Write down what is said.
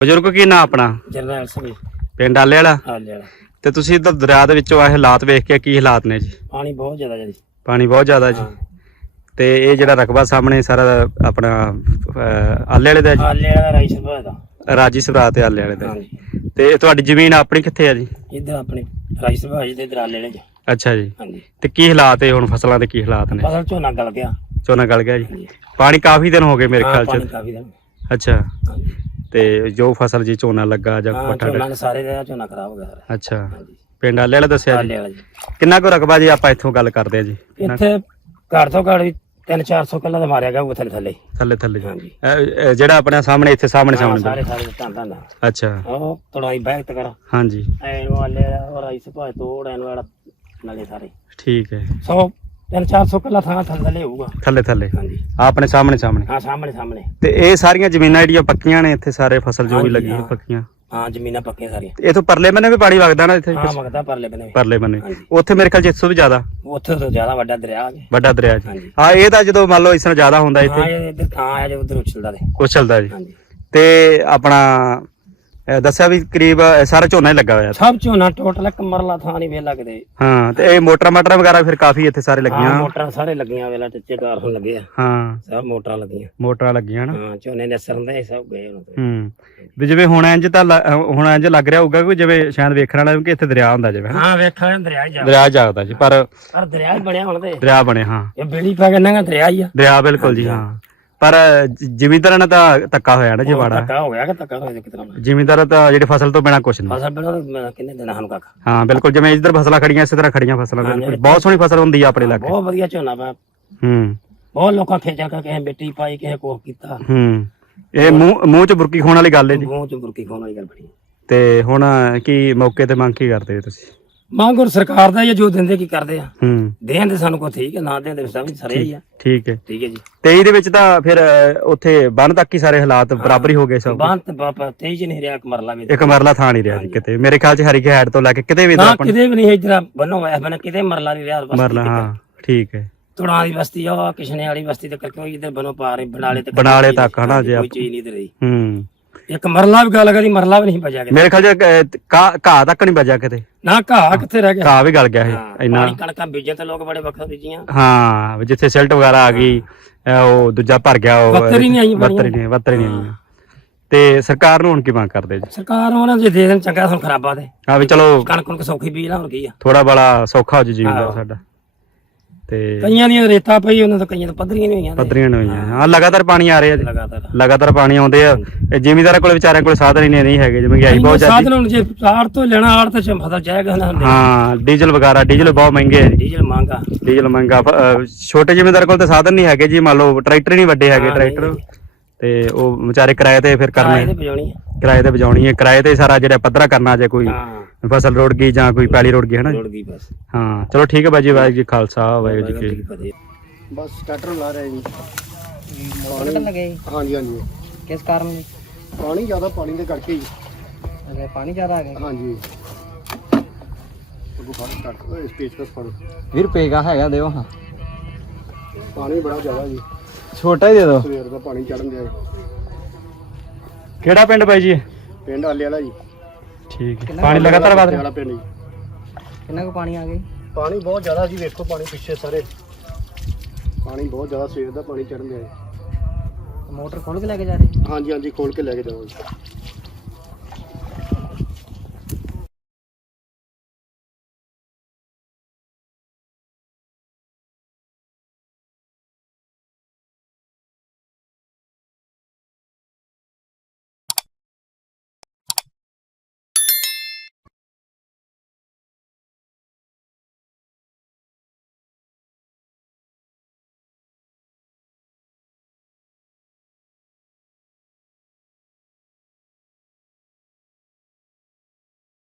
ਬਜ਼ੁਰਗ ਕੀ ਨਾਂ ਆਪਣਾ? ਜਰਨੈਲ ਸਿੰਘ ਪਿੰਡ ਆਲੇ ਵਾਲਾ? ਹਾਲੇ ਵਾਲਾ ਤੇ ਤੁਸੀਂ ਇੱਧਰ ਦਰਿਆ ਦੇ ਵਿੱਚੋਂ ਆਏ ਹਾਲਾਤ ਵੇਖ ਕੇ ਕੀ ਹਾਲਾਤ ਨੇ ਜੀ? ਪਾਣੀ ਬਹੁਤ ਜ਼ਿਆਦਾ ਜੀ। ਪਾਣੀ ਬਹੁਤ ਜ਼ਿਆਦਾ ਜੀ। ਤੇ ਇਹ ਜਿਹੜਾ ਰਕਬਾ ਸਾਹਮਣੇ ਸਾਰਾ ਆਪਣਾ ਆਲੇ ਵਾਲੇ ਦਾ ਜੀ? ਹਾਲੇ ਵਾਲਾ ਰਾਈਸ ਭਾਅ ਦਾ। ਰਾਜੀ ਸਭਰਾ ਤੇ ਆਲੇ ਵਾਲੇ ਦਾ ਤੇ ਤੁਹਾਡੀ ਜ਼ਮੀਨ ਆਪਣੀ ਕਿੱਥੇ ਆ ਜੀ? ਇੱਧਰ ਆਪਣੇ ਰਾਈਸ ਭਾਅ ਜੀ ਦੇ ਆਲੇ ਨੇ ਜੀ। ਅੱਛਾ ਜੀ। ਹਾਂਜੀ। ਤੇ ਕੀ ਹਾਲਾਤ ਹੈ ਹੁਣ ਫਸਲਾਂ ਦੇ ਕੀ ਹਾਲਾਤ ਨੇ? ਫਸਲ ਝੋਨਾ ਗਲ ਗਿਆ। ਝੋਨਾ ਗਲ ਗਿਆ ਜੀ। ਪਾਣੀ ਕਾਫੀ ਦਿਨ ਹੋ ਗਏ ਮੇਰੇ ਖਿਆਲ ਪਾਣੀ ਚ ਕਾਫੀ ਦਿਨ। ਅੱਛਾ। ਹਾਂਜੀ। ਤੇ ਜੋ ਫਸਲ ਜੀ ਝੋਨਾ ਲੱਗਾ ਜਾਂ ਹਾਂ ਝੋਨਾ ਸਾਰੇ ਦਾ ਝੋਨਾ ਖਰਾਬ ਹੋ ਗਿਆ ਸਾਰਾ। ਅੱਛਾ। ਹਾਂਜੀ। ਪਿੰਡ ਆਲੇ ਵਾਲਾ ਦੱਸਿਆ ਜੀ? ਹਾਲੇ ਵਾਲਾ ਜੀ। ਕਿੰਨਾ ਕੁ ਰਕਬਾ ਜੀ ਆਪਾਂ ਇੱਥੋਂ ਗੱਲ ਕਰਦੇ ਆ ਜੀ? ਕਿੰਨਾ- ਇੱਥੇ ਘਰ ਤੋਂ ਘਰ ਵੀ 3-400 ਕਿੱਲਾ ਦਾ ਮਾਰਿਆ ਗਿਆ ਉਹ ਥੱਲੇ ਥੱਲੇ। ਥੱਲੇ ਥੱਲੇ। ਜੀ ਹਾਂਜੀ ਜਿਹੜਾ ਆਪਣਾ ਸਾਹਮਣੇ ਇੱਥੇ ਸਾਹਮਣੇ ਹਾਂ, ਸਾਹਮਣੇ। ਸਾਰੇ ਸਾਰੇ ਤਾਂ ਤਾਂ ਅੱਛਾ। ਉਹ ਤੜਾਈ ਬੈਗ ਤੱਕ ਹਾਂਜੀ। ਐਨ ਵਾਲੇ ਔਰ ਰਾਈਸ ਭਾਅ ਤੋੜ ਐਨ ਵਾਲਾ ਨਾਲੇ ਸਾਰੇ। ਠੀਕ ਹੈ। ਸੋ 3-400 ਕਿੱਲਾ ਥਾਂ ਥੱਲੇ ਥੱਲੇ ਹੋਊਗਾ। ਥੱਲੇ ਥੱਲੇ। ਹਾਂਜੀ। ਆਹ ਆਪਣੇ ਸਾਹਮਣੇ ਸਾਹਮਣੇ। ਹਾਂ ਸਾਹਮਣੇ ਸਾਹਮਣੇ। ਤੇ ਇਹ ਸਾਰੀਆਂ ਜ਼ਮੀਨਾਂ ਜਿਹੜੀਆਂ ਪੱਕੀਆਂ ਨੇ ਇੱਥੇ ਸਾਰੇ ਫਸਲ ਜੋ ਵੀ ਹਾਂਜੀ, ਲੱਗੀ ਹੈ। ਹਾਂ। ਪੱਕੀਆਂ। ਹਾਂ ਜ਼ਮੀਨਾਂ ਪੱਕੀਆਂ ਸਾਰੀਆਂ। ਤੇ ਇਥੋਂ ਪਰਲੇ ਬੰਨੇ ਵੀ ਪਾਣੀ ਵਗਦਾ ਨਾ ਇੱਥੇ? ਹਾਂ ਮਗਦਾ ਪਰਲੇ ਬਨੇ ਪਰਲੇ ਬੰਨੇ। ਹਾਂਜੀ। ਉੱਥੇ ਮੇਰੇ ਖਿਆਲ ਚ 100 ਵੀ ਜ਼ਿਆਦਾ। ਉੱਥੇ ਤੋਂ ਜ਼ਿਆਦਾ ਵੱਡਾ ਦਰਿਆ ਆ ਗਿਆ ਵੱਡਾ ਦਰਿਆ ਜੀ। ਹਾਂਜੀ। ਹਾਂ ਇਹ ਤਾਂ ਜਦੋਂ ਮੰਨ ਲਓ ਇਸ ਨਾਲ ਜ਼ਿਆਦਾ ਹੁੰਦਾ ਹਾਂ ਇੱਥੇ ਇਹ ਇੱਧਰ ਥਾਂ ਆ ਜੇ ਉਧਰ ਉਛਲਦਾ ਦੇ ਕੁਛ ਚੱਲਦਾ ਜੀ। ਹਾਂਜੀ। ਤੇ ਆਪਣਾ ਦੱਸਿਆ ਵੀ ਕਰੀਬ ਸਾਰਾ ਝੋਨਾ ਹੀ ਲੱਗਾ ਹੋਇਆ। ਸਭ ਝੋਨਾ ਟੋਟਲ ਇੱਕ ਮਰਲਾ ਥਾਂ ਨਹੀਂ ਵੇਲਾ ਕਿਤੇ। ਹਾਂ ਤੇ ਇਹ ਮੋਟਰਾਂ ਮਾਟਰਾਂ ਵਗੈਰਾ ਫਿਰ ਕਾਫੀ ਇੱਥੇ ਸਾਰੇ ਹਾਂ ਲੱਗੀਆਂ ਮੋਟਰਾਂ ਸਾਰੇ ਲੱਗੀਆਂ ਵੇਲਾ ਟਿੱਚੇ ਹੋਣ ਲੱਗੇ ਆ। ਹਾਂ। ਸਭ ਮੋਟਰਾਂ ਲੱਗੀਆਂ। ਮੋਟਰਾਂ ਲੱਗੀਆਂ ਨਾ। ਹਾਂ ਝੋਨੇ ਦੇ ਅਸਰ ਹੁੰਦੇ ਸਭ ਗਏ ਤੇ। ਹੂੰ। ਵੀ ਜਿਵੇਂ ਹੁਣ ਇੰਜ ਤਾਂ ਹੁਣ ਇੰਜ ਲੱਗ ਰਿਹਾ ਹੋਊਗਾ ਕਿ ਜਿਵੇਂ ਸ਼ਾਇਦ ਵੇਖਣ ਵਾਲਾ ਕਿ ਇੱਥੇ ਦਰਿਆ ਹੁੰਦਾ ਜਿਵੇਂ। ਹਾਂ ਵੇਖਾਂ ਦਰਿਆ ਹੀ ਜਾ ਦਰਿਆ ਜਾਗਦਾ ਜੀ ਪਰ ਪਰ ਦਰਿਆ ਹੀ ਬਣਿਆ ਹੁਣ ਤੇ। ਦਰਿਆ ਬਣੇ ਹਾਂ। ਇਹ ਬੇੜੀ ਪਾ ਕੇ ਨੰਗਾ ਦਰਿਆ ਹੀ ਆ। ਦਰਿਆ ਬਿਲਕੁਲ ਜੀ ਹਾਂ। ਪਰ ਜ਼ਿਮੀਂਦਾਰਾਂ ਨਾਲ ਤਾਂ ਧੱਕਾ ਹੋਇਆ ਨਾ ਜੀ ਮਾੜਾ ਧੱਕਾ ਹੋ ਗਿਆ ਕਿ ਧੱਕਾ ਹੋਇਆ ਕਿਤਨਾ ਜ਼ਿਮੀਂਦਾਰ ਤਾਂ ਜਿਹੜੀ ਫਸਲ ਤੋਂ ਬਿਨਾ ਕੁਛ ਨਹੀਂ। ਫਸਲ ਬਣਾ ਕਿੰਨੇ ਦਿਨਾਂ ਸਾਨੂੰ ਕੱਖ ਹਾਂ ਬਿਲਕੁਲ ਜਿਵੇਂ ਇੱਧਰ ਫਸਲਾਂ ਖੜੀਆਂ ਇਸੇ ਤਰ੍ਹਾਂ ਖੜੀਆਂ ਫਸਲਾਂ ਬਿਲਕੁਲ। ਬਹੁਤ ਸੋਹਣੀ ਫਸਲ ਹੁੰਦੀ ਆ ਆਪਣੇ ਇਲਾਕੇ। ਬਹੁਤ ਵਧੀਆ ਝੋਨਾ ਵਾ। ਹੂੰ। ਬਹੁਤ ਲੋਕਾਂ ਖੇਚਾ ਕੇ ਕਿਸੇ ਮਿੱਟੀ ਪਾਈ ਕਿਸੇ ਕੋਹ ਕੀਤਾ। ਹੂੰ। ਇਹ ਮੂੰਹ ਮੂੰਹ ਚ ਬੁਰਕੀ ਖਾਣ ਵਾਲੀ ਗੱਲ ਹੈ ਜੀ। ਮੂੰਹ ਚ ਬੁਰਕੀ ਖਾਣ ਵਾਲੀ ਗੱਲ ਬਣੀ। ਤੇ ਹੁਣ ਕੀ ਮੌਕੇ ਤੇ ਮੰਗ ਕੀ ਕਰਦੇ ਹੋ ਤੁਸੀਂ? ਮੰਗ ਹੋਰ ਸਰਕਾਰ ਦਾ ਹੀ ਆ, ਜੋ ਦਿੰਦੇ ਕੀ ਕਰਦੇ ਆ। ਹੂੰ। ਦੇਣ ਦੇ ਸਾਨੂੰ ਕੋਈ ਠੀਕ ਹੈ ਨਾ ਦੇਣ ਦੇ ਸਭ ਸਰੇ ਹੀ ਆ। ਠੀਕ ਹੈ। ਠੀਕ ਹੈ ਜੀ। ਤੇ ਇਹਦੇ ਵਿੱਚ ਤਾਂ ਫਿਰ ਅਹ, ਉੱਥੇ ਬੰਨ ਤੱਕ ਹੀ ਸਾਰੇ ਹਾਲਾਤ ਬਰਾਬਰ ਹੀ ਹੋ ਗਏ ਸਭ ਬਾਂਤ ਬਾਪਾ ਤੇਜ ਨਹੀਂ ਰਿਹਾ ਕਮਰਲਾ ਵੀ। ਇੱਕ ਮਰਲਾ ਥਾਂ ਨਹੀਂ ਰਿਹਾ ਜੀ ਕਿਤੇ। ਮੇਰੇ ਖਿਆਲ ਚ ਹਰੀਕੇ ਹੈਡ ਤੋਂ ਲੈ ਕੇ ਕਿਤੇ ਵੀ ਆਪਾਂ ਕਿਤੇ ਵੀ ਨਹੀਂ ਇਧਰ ਬੰਨੋ ਹੋਇਆ ਬਣਾ ਕਿਤੇ ਮਰਲਾ ਨਹੀਂ ਰਿਹਾ ਬਸ ਮਰਲਾ ਹਾਂ। ਠੀਕ ਹੈ। ਤੁੜਾਂ ਦੀ ਬਸਤੀ ਆ ਕਿਸ਼ਨੇ ਵਾਲੀ ਬਸਤੀ ਤੇ ਕਰਕੇ ਇਧਰ ਬੰਨੋ ਪਾ ਰਹੇ ਬਨਾਲੇ ਤੱਕ ਬਨਾਲੇ ਤੱਕ ਹਨਾ ਜੇ ਕੋਈ ਚੀਜ਼ ਨਹੀਂ ਤੇ ਰਹੀ। ਹੂੰ। ਇੱਕ ਮਰਲਾ ਵੀ ਗੱਲ ਕਰੀ ਮਰਲਾ ਵੀ ਨਹੀਂ ਬਚਿਆ ਕਿਤੇ। ਮੇਰੇ ਖਿਆਲ ਚ ਘਾਹ ਤੱਕ ਨਹੀਂ ਵੱਜਿਆ ਕਿਤੇ। ਨਾ ਘਾਹ ਕਿੱਥੇ ਰਹਿ ਗਿਆ? ਘਾਹ ਵੀ ਗਲ ਗਿਆ ਇਹ ਹਾਂ, ਇੰਨਾ। ਪਾਣੀ ਕਣਕਾਂ ਬੀਜਣ ਤੇ ਲੋਕ ਬੜੇ ਵੱਖਰੇ ਬੀਜੀਆਂ। ਹਾਂ ਵੀ ਜਿੱਥੇ ਸਿਲਟ ਵਗੈਰਾ ਆ ਗਈ ਉਹ ਦੂਜਾ ਭਰ ਗਿਆ ਉਹ ਬੱਤਰ ਹੀ ਨਹੀਂ ਆਈ ਬੱਤਰ ਹੀ ਨਹੀਂ ਬੱਤਰ ਹੀ ਨਹੀਂ ਆਈਆਂ। ਤੇ ਸਰਕਾਰ ਨੂੰ ਹੁਣ ਕੀ ਮੰਗ ਕਰਦੇ ਜੀ? ਸਰਕਾਰ ਉਹਨਾਂ ਜੇ ਦੇ ਦੇਣ ਚੰਗਾ ਸਾਨੂੰ ਖਰਾਬਾ ਦੇ ਆ ਵੀ ਚਲੋ ਕਣਕ ਕੁਣਕ ਸੌਖੀ ਬੀਜ ਲਾ ਹੁਣ ਕੀ ਆ? ਥੋੜਾ ਬੜਾ ਸੌਖਾ ਹੋ ਜੀ ਜੀਵਨ ਹਾਂ। ਸਾਡਾ। ਤੇ ਕਈਆਂ ਦੀਆਂ ਰੇਤਾ ਪਈ ਉਹਨਾਂ ਤੋਂ ਕਈਆਂ ਤੋਂ ਪੱਧਰੀਆਂ ਨਹੀਂ ਹੋਈਆਂ ਪੱਧਰੀਆਂ ਨਹੀਂ ਹੋਈਆਂ। ਹਾਂ ਲਗਾਤਾਰ ਪਾਣੀ ਆ ਰਿਹਾ ਜੀ। ਲਗਾਤਾਰ। ਲਗਾਤਾਰ ਪਾਣੀ ਆਉਂਦੇ ਆ। ਇਹ ਜ਼ਿਮੀਂਦਾਰਾਂ ਕੋਲ ਵਿਚਾਰਿਆਂ ਕੋਲ ਸਾਧਨ ਹੀ ਨਹੀਂ ਹੈਗੇ। ਜਿਵੇਂ ਕਿ ਬਹੁਤ ਜ਼ਿਆਦਾ ਸਾਧਨ ਹੁਣ ਜੇ ਆੜ ਤੋਂ ਲੈਣਾ ਆੜ ਤੇ ਫਸਲ ਜਾਏਗਾ ਨਾ ਹਾਂ ਡੀਜ਼ਲ ਵਗੈਰਾ ਡੀਜ਼ਲ ਬਹੁਤ ਮਹਿੰਗੇ ਜੀ। ਡੀਜ਼ਲ ਮਹਿੰਗਾ। ਡੀਜ਼ਲ ਮਹਿੰਗਾ। ਛੋਟੇ ਜ਼ਿਮੀਂਦਾਰ ਕੋਲ ਤਾਂ ਸਾਧਨ ਨਹੀਂ ਹੈਗੇ ਜੀ। ਮੰਨ ਲਓ ਟਰੈਕਟਰ ਹੀ ਨਹੀਂ ਵੱਡੇ ਹੈਗੇ ਹਾਂ, ਟਰੈਕਟਰ। ਤੇ ਉਹ ਵਿਚਾਰੇ ਕਿਰਾਏ ਤੇ ਫਿਰ ਕਿਰਾਏ ਕਰਨੇ ਤੇ ਵਜਾਉਣੀ ਆ। ਕਿਰਾਏ ਤੇ ਵਜਾਉਣੀ ਹੈ ਕਿਰਾਏ ਤੇ ਸਾਰਾ ਜਿਹੜਾ ਪੱਧਰਾ ਕਰਨਾ ਜੇ ਕੋਈ। ਹਾਂ। ਫਸਲ ਰੋੜ ਗਈ ਜਾਂ ਕੋਈ ਪੈਲੀ ਰੋੜ ਗਈ ਹੈ ਨਾ ਜੀ। ਰੁੜ ਗਈ ਬਸ। ਹਾਂ ਚਲੋ ਠੀਕ ਹੈ ਬਾਈ ਜੀ ਵਾਹਿਗੁਰੂ ਜੀ ਖਾਲਸਾ ਵਾਹਿਗੁਰੂ ਜੀ ਕੀ ਬਸ ਸਟਾਰਟਰ ਲਾ ਰਿਹਾ ਜੀ। ਮੋਟਰ ਲੱਗੇ ਹਾਂਜੀ ਹਾਂਜੀ। ਕਿਸ ਕਾਰਨ ਪਾਣੀ ਜ਼ਿਆਦਾ ਪਾਣੀ ਦੇ ਕਰਕੇ ਹੀ ਅਗੇ ਪਾਣੀ ਜ਼ਿਆਦਾ ਆ ਗਿਆ। ਹਾਂਜੀ। ਉਹ ਫੜ ਸਟਾਰਟ ਓਏ ਸਪੇਸ ਫੜ। 20 ਰੁਪਏ ਦਾ ਹੈਗਾ ਦਿਓ ਹਾਂ। ਪਾਣੀ ਬੜਾ ਜ਼ਿਆਦਾ ਜੀ। ਛੋਟਾ ਹੀ ਦੇ ਦਿਓ। ਸਵੇਰ ਦਾ ਪਾਣੀ ਚੜਨ ਦਿਆ ਕਿਹੜਾ ਪਿੰਡ ਬਾਈ ਜੀ? ਪਿੰਡ ਆਲੇ ਵਾਲਾ ਜੀ। ਠੀਕ ਹੈ। ਪਾਣੀ ਲਗਾਤਾਰ ਵਧ ਰਿਹਾ ਪਿੰਡ ਜੀ? ਕਿੰਨਾ ਕੁ ਪਾਣੀ ਆ ਗਿਆ ਪਾਣੀ ਬਹੁਤ ਜ਼ਿਆਦਾ ਜੀ ਵੇਖੋ ਪਾਣੀ ਪਿੱਛੇ ਸਾਰੇ। ਪਾਣੀ ਬਹੁਤ ਜ਼ਿਆਦਾ ਸਵੇਰ ਦਾ ਪਾਣੀ ਚੜਨ ਦਿਆ ਮੋਟਰ ਖੋਲ ਕੇ ਲੈ ਕੇ ਜਾ ਰਹੇ? ਹਾਂਜੀ ਹਾਂਜੀ ਖੋਲ ਕੇ ਲੈ ਕੇ ਜਾਵਾਂਗੇ